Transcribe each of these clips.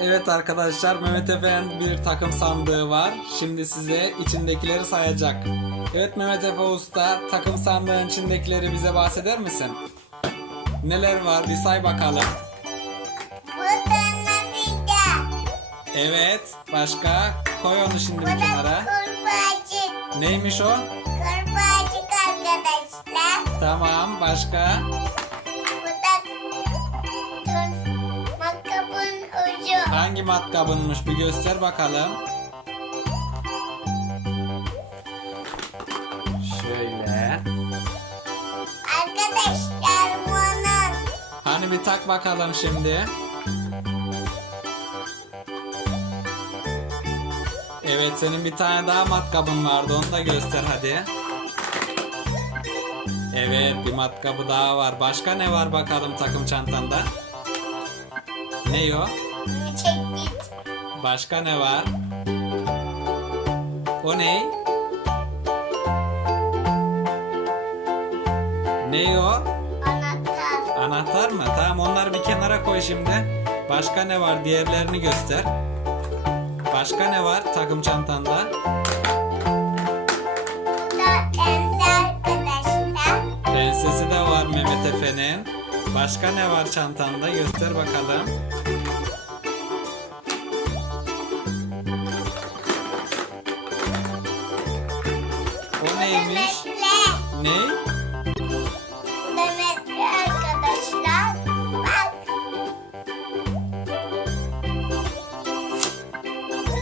Evet arkadaşlar Mehmet Efe'nin bir takım sandığı var. Şimdi size içindekileri sayacak. Evet Mehmet Efe Usta takım sandığın içindekileri bize bahseder misin? Neler var bir say bakalım. Evet başka koy onu şimdi bir kenara. kurbağacık. Neymiş o? Kurbağacık arkadaşlar. Tamam başka. Bu da. Hangi matkabınmış bir göster bakalım. Şöyle. Arkadaşlar bunun. Hani bir tak bakalım şimdi. Evet senin bir tane daha matkabın vardı onu da göster hadi. Evet bir matkabı daha var. Başka ne var bakalım takım çantanda? Ne o? Bunu. Başka ne var? O ne? Ne o? Anahtar. Anahtar mı? Tamam onları bir kenara koy şimdi. Başka ne var? Diğerlerini göster. Başka ne var takım çantanda? Bu da ense arkadaşlar. Prensesi de var Mehmet Efe'nin. Başka ne var çantanda? Göster bakalım. Neymiş? Demetle. Ne? Arkadaşlar. Bak.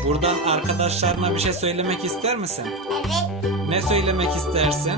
Buradan arkadaşlarına bir şey söylemek ister misin? Evet. Ne söylemek istersin?